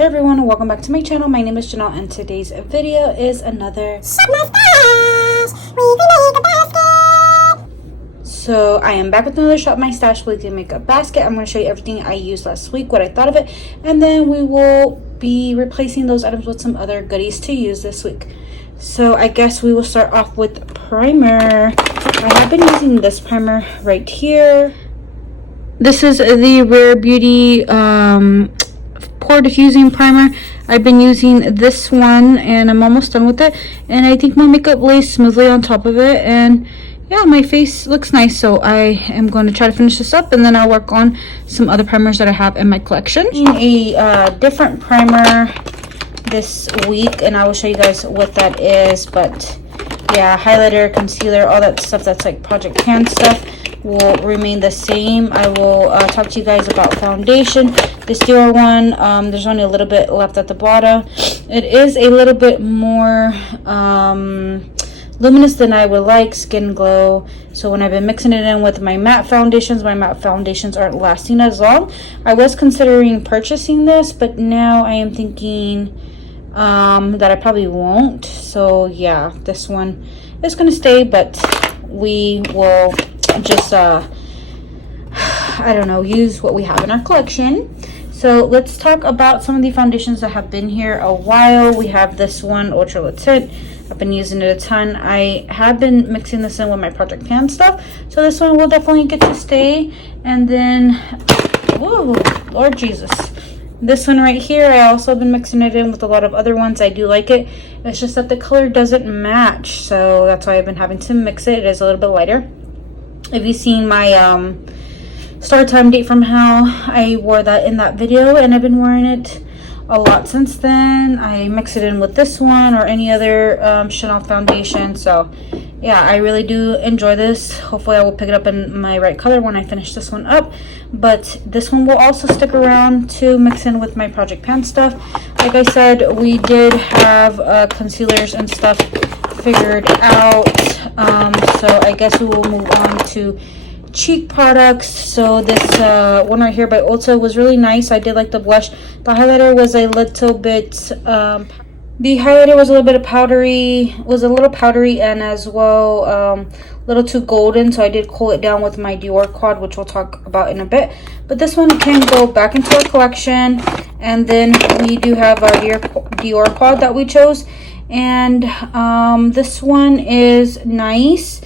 Hey everyone, welcome back to my channel. My name is Janelle and today's video is another So I am back with another Shop My Stash weekly makeup basket. I'm going to show you everything I used last week, what I thought of it, and then we will be replacing those items with some other goodies to use this week. So I guess we will start off with primer. I have been using this primer right here. This is the Rare Beauty pore diffusing primer. I've been using this one and I'm almost done with it, and I think my makeup lays smoothly on top of it, and yeah, my face looks nice. So I am going to try to finish this up and then I'll work on some other primers that I have in my collection. A different primer this week, and I will show you guys what that is. But yeah, highlighter, concealer, all that stuff that's like Project Pan stuff will remain the same. I will talk to you guys about foundation. This Dior one, there's only a little bit left at the bottom. It is a little bit more luminous than I would like, Skin Glow. So when I've been mixing it in with my matte foundations aren't lasting as long. I was considering purchasing this, but now I am thinking that I probably won't. So yeah, this one is going to stay, but we will just I don't know, use what we have in our collection. So let's talk about some of the foundations that have been here a while. We have this one, Ultra Le Tint. I've been using it a ton. I have been mixing this in with my Project Pan stuff, so this one will definitely get to stay. And then, whoa, Lord Jesus, this one right here, I also been mixing it in with a lot of other ones. I do like it. It's just that the color doesn't match, so that's why I've been having to mix it. It is a little bit lighter. If you've seen my start time date from Hell, I wore that in that video, and I've been wearing it a lot since then. I mix it in with this one or any other Chanel foundation. So yeah, I really do enjoy this. Hopefully I will pick it up in my right color when I finish this one up, but this one will also stick around to mix in with my Project Pan stuff. Like I said, we did have concealers and stuff figured out, so I guess we will move on to cheek products. So this one right here by Ulta was really nice. I did like the blush. The highlighter was a little bit powdery, and as well a little too golden, so I did cool it down with my Dior quad, which we'll talk about in a bit. But this one can go back into our collection. And then we do have our Dior quad that we chose, and this one is nice.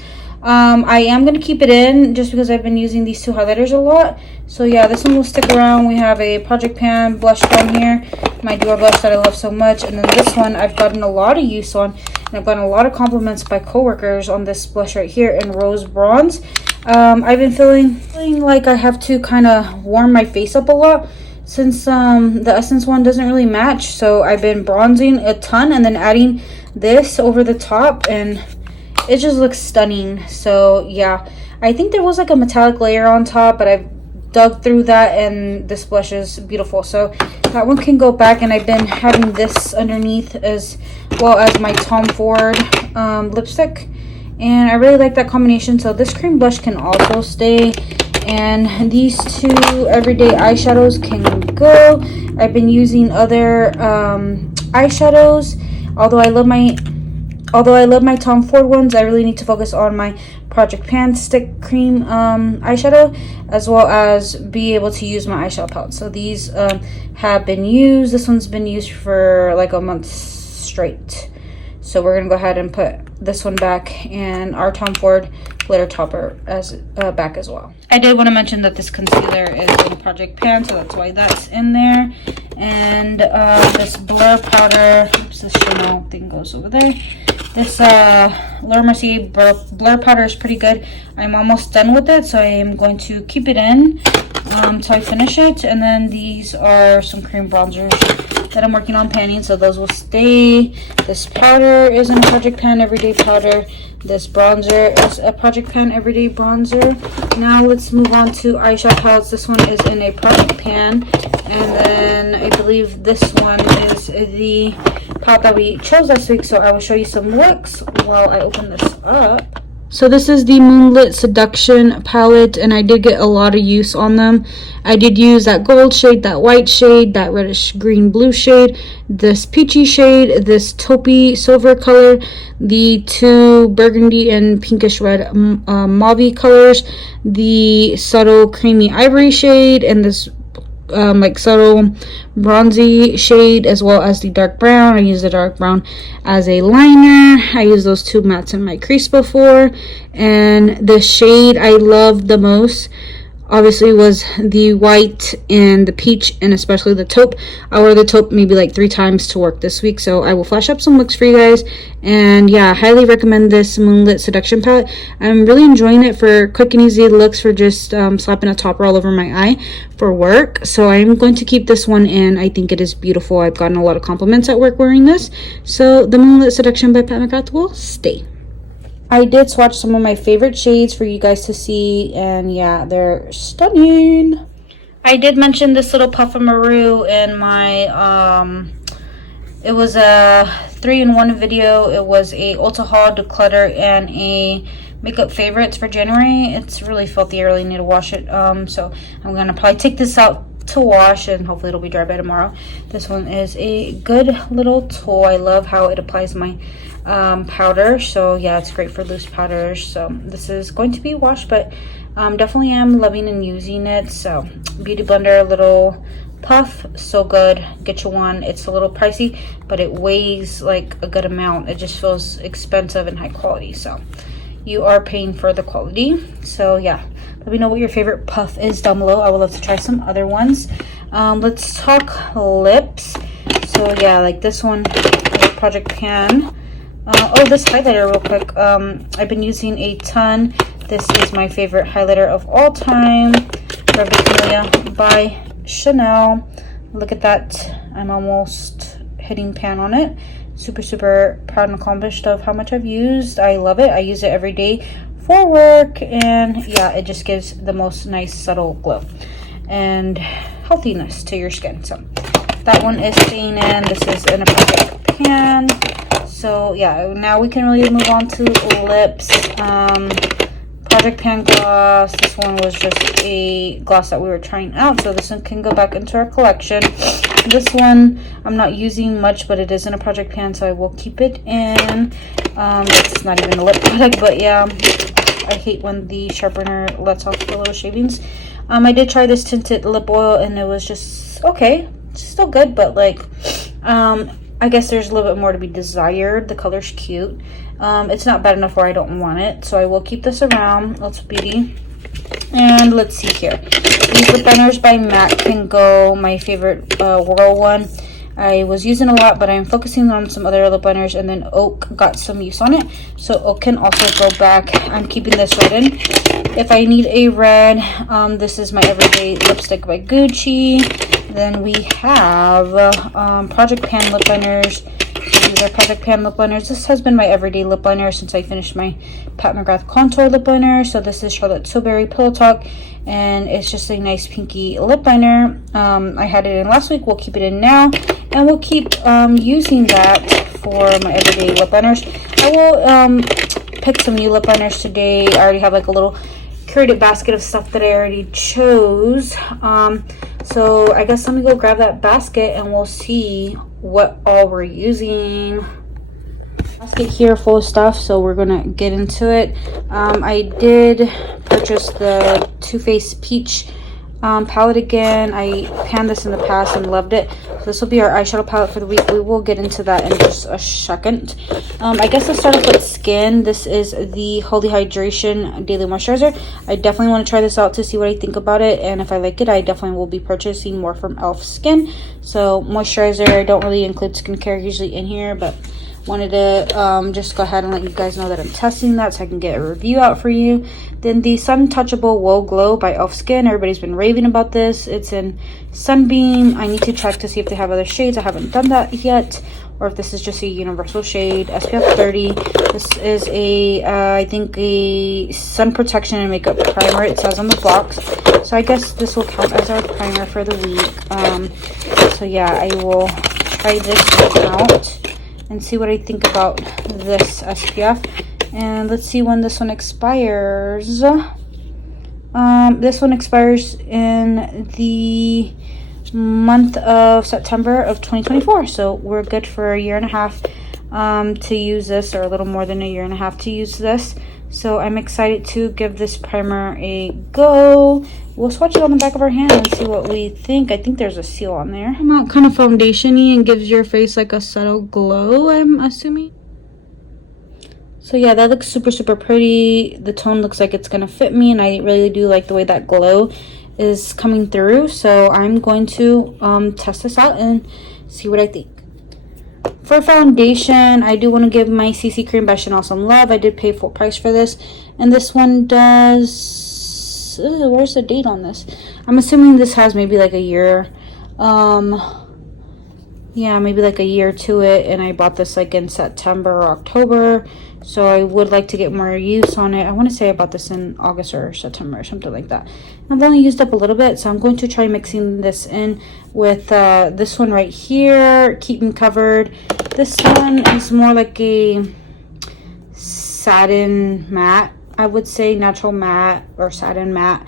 I am going to keep it in just because I've been using these two highlighters a lot. So yeah, this one will stick around. We have a Project Pan blush down here, my Dior blush that I love so much. And then this one I've gotten a lot of use on, and I've gotten a lot of compliments by coworkers on this blush right here in Rose Bronze. I've been feeling like I have to kind of warm my face up a lot since the Essence one doesn't really match. So I've been bronzing a ton and then adding this over the top, and it just looks stunning. So yeah, I think there was like a metallic layer on top, but I've dug through that and this blush is beautiful. So that one can go back, and I've been having this underneath as well as my Tom Ford lipstick, and I really like that combination. So this cream blush can also stay, and these two everyday eyeshadows can go. I've been using other eyeshadows. Although I love my Tom Ford ones, I really need to focus on my Project Pan stick cream eyeshadow, as well as be able to use my eyeshadow palette. So these have been used. This one's been used for like a month straight. So we're going to go ahead and put this one back, and our Tom Ford glitter topper as back as well. I did want to mention that this concealer is in Project Pan, so that's why that's in there. And this blur powder, oops, this Chanel thing goes over there. This Laura Mercier blur powder is pretty good. I'm almost done with it, so I am going to keep it in till I finish it. And then these are some cream bronzers that I'm working on panning, so those will stay. This powder is in a Project Pan everyday powder. This bronzer is a Project Pan everyday bronzer. Now let's move on to eyeshadow palettes. This one is in a Project Pan, and then I believe this one is the palette that we chose last week. So I will show you some looks while I open this up. So this is the Moonlit Seduction palette, and I did get a lot of use on them. I did use that gold shade, that white shade, that reddish green blue shade, this peachy shade, this taupey silver color, the two burgundy and pinkish red mauve colors, the subtle creamy ivory shade, and this like subtle bronzy shade, as well as the dark brown. I use the dark brown as a liner. I used those two mattes in my crease before, and the shade I loved the most obviously was the white and the peach, and especially the taupe. I wore the taupe maybe like 3 times to work this week, so I will flash up some looks for you guys. And yeah, I highly recommend this Moonlit Seduction palette. I'm really enjoying it for quick and easy looks, for just slapping a topper all over my eye for work. So I'm going to keep this one in. I think it is beautiful. I've gotten a lot of compliments at work wearing this, so the Moonlit Seduction by Pat McGrath will stay. I did swatch some of my favorite shades for you guys to see, and yeah, they're stunning. I did mention this little puff of maroon in my it was a 3-in-1 video. It was a Ulta haul, declutter, and a makeup favorites for January. It's really filthy. I really need to wash it, so I'm gonna probably take this out to wash, and hopefully it'll be dry by tomorrow. This one is a good little tool. I love how it applies my powder, so yeah, it's great for loose powders. So this is going to be washed, but definitely am loving and using it. So beauty blender, little puff, so good. Get you one. It's a little pricey, but it weighs like a good amount. It just feels expensive and high quality, so you are paying for the quality. So yeah, let me know what your favorite puff is down below. I would love to try some other ones. Let's talk lips. So yeah, like this one, Project Pan. Oh, this highlighter real quick. I've been using a ton. This is my favorite highlighter of all time, Forever Camellia by Chanel. Look at that. I'm almost hitting pan on it. Super proud and accomplished of how much I've used. I love it. I use it every day for work, and yeah, it just gives the most nice subtle glow and healthiness to your skin. So that one is staying in. This is in a Project Pan. So yeah, now we can really move on to lips. Project Pan gloss. This one was just a gloss that we were trying out, so this one can go back into our collection. This one I'm not using much, but it is in a Project Pan, so I will keep it in. It's not even a lip product, but yeah, I hate when the sharpener lets off the little shavings. I did try this tinted lip oil, and it was just okay. It's still good, but like I guess there's a little bit more to be desired. The color's cute. It's not bad enough where I don't want it, so I will keep this around. Ulta Beauty. And let's see here. These lip liners by MAC can go. My favorite Whirl one. I was using a lot, but I'm focusing on some other lip liners, and then Oak got some use on it, so Oak can also go back. I'm keeping this red in. If I need a red, this is my Everyday Lipstick by Gucci. Then we have Project Pan lip liners. These are Project Pan lip liners. This has been my everyday lip liner since I finished my Pat McGrath contour lip liner. So this is Charlotte Tilbury Pillow Talk, and it's just a nice pinky lip liner. I had it in last week. We'll keep it in now, and we'll keep using that for my everyday lip liners. I will pick some new lip liners today. I already have like a little curated basket of stuff that I already chose. So I guess let me go grab that basket, and we'll see what all we're using. Basket here full of stuff, so we're gonna get into it. I did purchase the Too Faced Peach palette again. I panned this in the past and loved it. So this will be our eyeshadow palette for the week. We will get into that in just a second. I guess let's start off with skin. This is the Holy Hydration Daily Moisturizer. I definitely want to try this out to see what I think about it, and if I like it, I definitely will be purchasing more from e.l.f. Skin. So moisturizer, I don't really include skincare usually in here, but wanted to just go ahead and let you guys know that I'm testing that so I can get a review out for you. Then the Sun Touchable Woe Glow by e.l.f. Skin. Everybody's been raving about this. It's in Sunbeam. I need to check to see if they have other shades. I haven't done that yet, or if this is just a universal shade. SPF 30. This is a I think a sun protection and makeup primer, it says on the box, so I guess this will count as our primer for the week. So yeah, I will try this out and see what I think about this SPF. And let's see when this one expires. This one expires in the month of September of 2024. So we're good for a year and a half to use this, or a little more than a year and a half to use this. So I'm excited to give this primer a go. We'll swatch it on the back of our hand and see what we think. I think there's a seal on there. Come out kind of foundation-y and gives your face like a subtle glow, I'm assuming. So yeah, that looks super, super pretty. The tone looks like it's gonna fit me, and I really do like the way that glow is coming through. So I'm going to test this out and see what I think. For foundation, I do want to give my CC Cream by Chanel some love. I did pay full price for this, and this one does, where's the date on this? I'm assuming this has maybe like a year, yeah, maybe like a year to it, and I bought this like in September or October, so I would like to get more use on it. I want to say I bought this in August or September or something like that. I've only used up a little bit, so I'm going to try mixing this in with this one right here, Keep Me Covered. This one is more like a satin matte, I would say, natural matte or satin matte.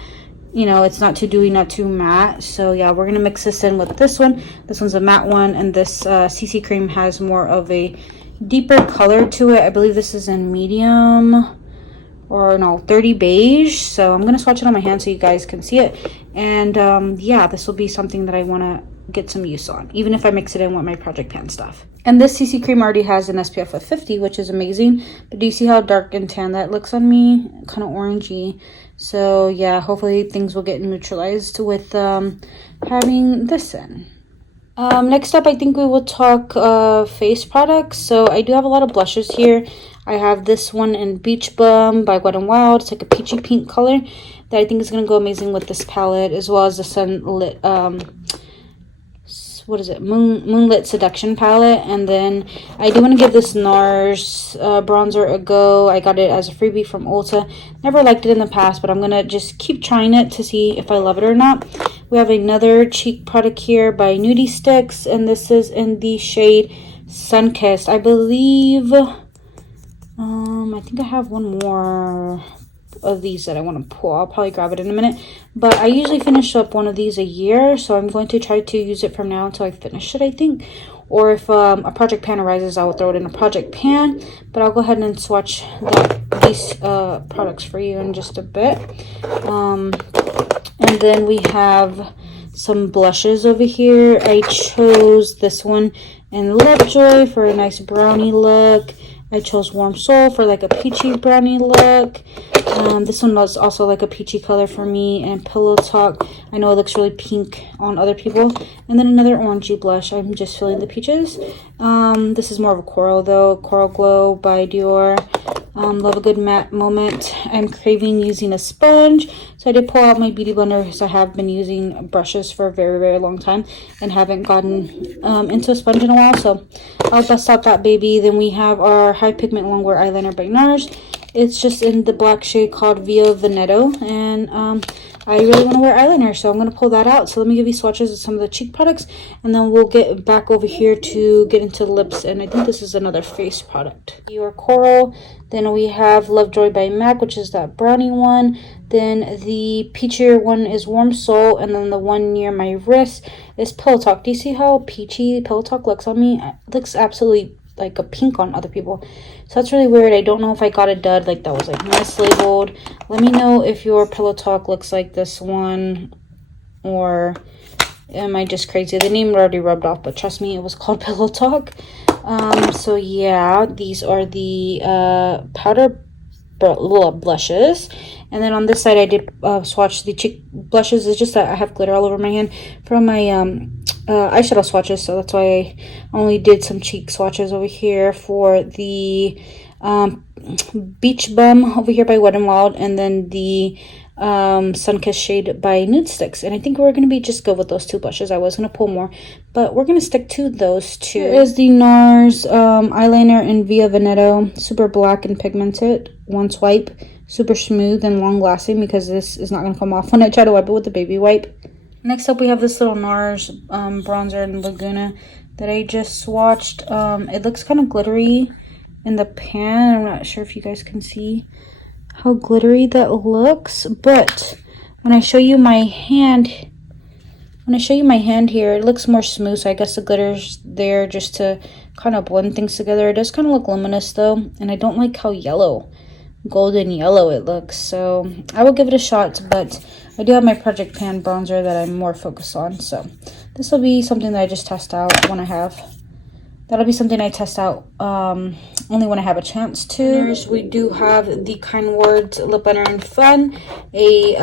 You know, it's not too dewy, not too matte. So yeah, we're gonna mix this in with this one. This one's a matte one, and this CC Cream has more of a deeper color to it. I believe this is in medium, or no, 30 beige. So I'm gonna swatch it on my hand so you guys can see it. And yeah, this will be something that I want to get some use on, even if I mix it in with my project pan stuff. And this CC Cream already has an SPF of 50, which is amazing. But do you see how dark and tan that looks on me? Kind of orangey. So yeah, hopefully things will get neutralized with having this in. Next up, I think we will talk face products. So I do have a lot of blushes here. I have this one in Beach Bum by Wet n Wild. It's like a peachy pink color that I think is going to go amazing with this palette, as well as the Sunlit, what is it, Moonlit Seduction palette. And then I do want to give this NARS bronzer a go. I got it as a freebie from Ulta. Never liked it in the past, but I'm going to just keep trying it to see if I love it or not. We have another cheek product here by Nudie Sticks, and this is in the shade Sunkissed. I believe, I think I have one more of these that I want to pull. I'll probably grab it in a minute, but I usually finish up one of these a year, so I'm going to try to use it from now until I finish it, I think. Or if a project pan arises, I will throw it in a project pan. But I'll go ahead and swatch these products for you in just a bit. And then we have some blushes over here. I chose this one in Lovejoy for a nice brownie look. I chose Warm Soul for like a peachy brownie look. This one was also like a peachy color for me. And Pillow Talk, I know it looks really pink on other people. And then another orangey blush. I'm just feeling the peaches. This is more of a coral though. Coral Glow by Dior. Love a good matte moment. I'm craving using a sponge, so I did pull out my beauty blender because I have been using brushes for a very, very long time and haven't gotten into a sponge in a while, so I'll bust out that baby. Then we have our High Pigment Longwear Eyeliner by NARS. It's just in the black shade called Via Veneto, and I really want to wear eyeliner, so I'm going to pull that out. So let me give you swatches of some of the cheek products, and then we'll get back over here to get into lips. And I think this is another face product. Your Coral. Then we have Lovejoy by MAC, which is that brownie one. Then the peachier one is Warm Soul, and then the one near my wrist is Pillow Talk. Do you see how peachy Pillow Talk looks on me? It looks absolutely like a pink on other people, so that's really weird. I don't know if I got a dud, like that was like mislabeled. Let me know if your Pillow Talk looks like this one, or am I just crazy? The name already rubbed off, but trust me, it was called Pillow Talk. So yeah, these are the powder blushes. And then on this side, I did swatch the cheek blushes. It's just that I have glitter all over my hand from my eyeshadow swatches, so that's why I only did some cheek swatches over here for the Beach Bum over here by Wet n Wild, and then the Sunkissed shade by Nude Sticks. And I think we're going to be just good with those two blushes. I was going to pull more, but we're going to stick to those two. Here is the NARS eyeliner in Via Veneto, super black and pigmented. One swipe, super smooth and long lasting, because this is not going to come off when I try to wipe it with the baby wipe. Next up, we have this little NARS bronzer in Laguna that I just swatched. It looks kind of glittery in the pan. I'm not sure if you guys can see how glittery that looks, but when I show you my hand here, it looks more smooth. So I guess the glitter's there just to kind of blend things together. It does kind of look luminous though, and I don't like how golden yellow it looks. So I will give it a shot, but I do have my Project Pan bronzer that I'm more focused on. So this will be something that I just test out when I have. That'll be something I test out only when I have a chance to. We do have the Kind Words Lip Liner in Fun, a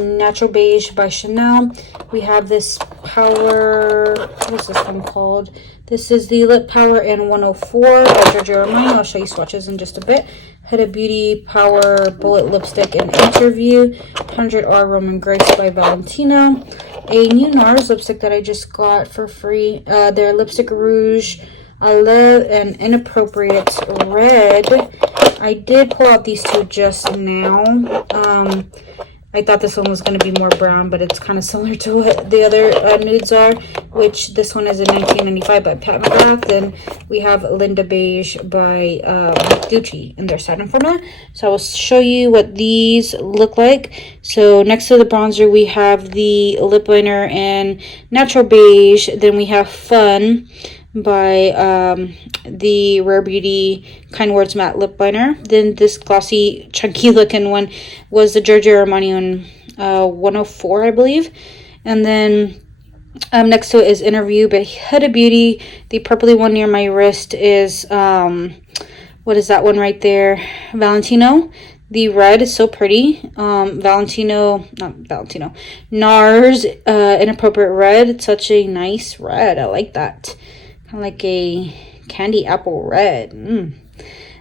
Natural Beige by Chanel. We have this Power, what is this one called? This is the Lip Power in 104 by Giorgio Armani. I'll show you swatches in just a bit. Huda Beauty Power Bullet Lipstick in Interview, 100R Roman Grace by Valentino. A new NARS lipstick that I just got for free. Their Lipstick Rouge I love an Inappropriate Red. I did pull out these two just now. I thought this one was going to be more brown, but it's kind of similar to what the other nudes are, which this one is in 1995 by Pat McGrath. Then we have Linda Beige by Gucci in their satin formula. So I will show you what these look like. So next to the bronzer, we have the lip liner in Natural Beige. Then we have Fun by the Rare Beauty Kind Words Matte Lip Liner. Then this glossy, chunky looking one was the Giorgio Armani on 104, I believe. And then next to it is Interview by Huda Beauty. The purpley one near my wrist is, what is that one right there? Valentino. The red is so pretty. NARS Inappropriate Red. It's such a nice red. I like that. Kind of like a candy apple red.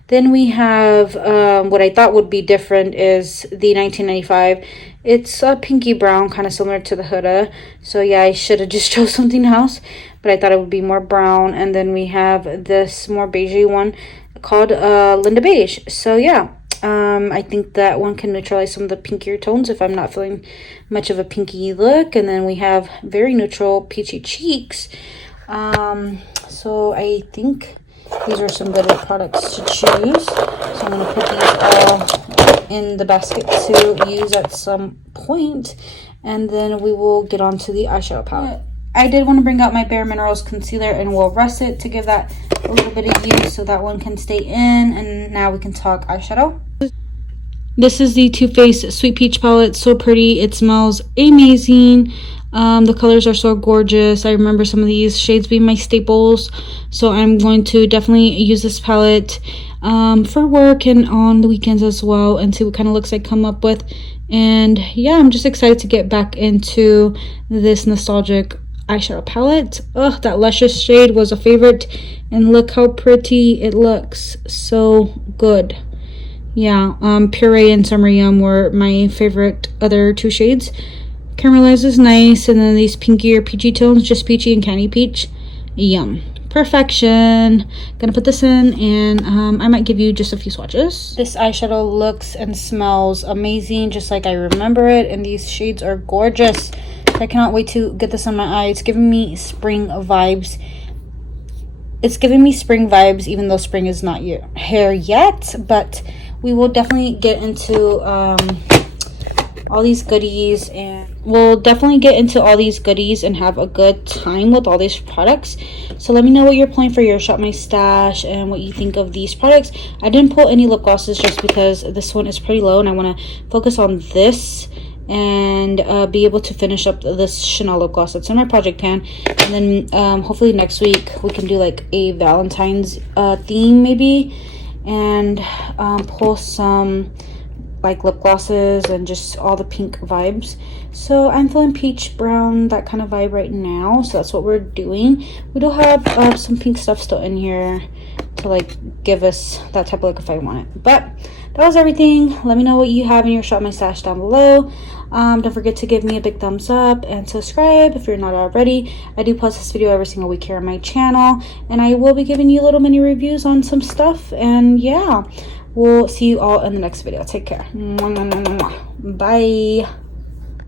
Then we have what I thought would be different is the 1995. It's a pinky brown, kind of similar to the Huda. So yeah, I should have just chose something else, but I thought it would be more brown. And then we have this more beigey one called Linda Beige. So yeah, I think that one can neutralize some of the pinkier tones if I'm not feeling much of a pinky look. And then we have very neutral peachy cheeks. So I think these are some good products to choose. So I'm going to put these all in the basket to use at some point, and then we will get on to the eyeshadow palette. I did want to bring out my Bare Minerals concealer, and we'll rest it to give that a little bit of use so that one can stay in. And now we can talk eyeshadow. This is the Too Faced Sweet Peach palette. So pretty. It smells amazing. The colors are so gorgeous. I remember some of these shades being my staples, so I'm going to definitely use this palette for work and on the weekends as well, and see what kind of looks I come up with. And yeah, I'm just excited to get back into this nostalgic eyeshadow palette. Ugh, that Luscious shade was a favorite, and look how pretty it looks. So good. Yeah, Puree and Summer Yum were my favorite other two shades. Caramelized is nice, and then these pinkier peachy tones, just peachy and candy peach. Yum. Perfection. Gonna put this in, and I might give you just a few swatches. This eyeshadow looks and smells amazing, just like I remember it, and these shades are gorgeous. I cannot wait to get this on my eye. It's giving me spring vibes. It's giving me spring vibes, even though spring is not here yet, but we will definitely get into all these goodies, and we'll definitely get into all these goodies and have a good time with all these products. So let me know what you're playing for your Shop My Stash and what you think of these products. I didn't pull any lip glosses just because this one is pretty low, and I want to focus on this and be able to finish up this Chanel lip gloss that's in my Project Pan. And then hopefully next week we can do like a Valentine's theme maybe, and pull some like lip glosses and just all the pink vibes. So I'm feeling peach brown, that kind of vibe right now, so that's what we're doing. We do have some pink stuff still in here to like give us that type of look if I want it. But that was everything. Let me know what you have in your Shop My Stash down below. Don't forget to give me a big thumbs up and subscribe if you're not already. I do post this video every single week here on my channel, and I will be giving you little mini reviews on some stuff. And yeah, we'll see you all in the next video. Take care. Bye.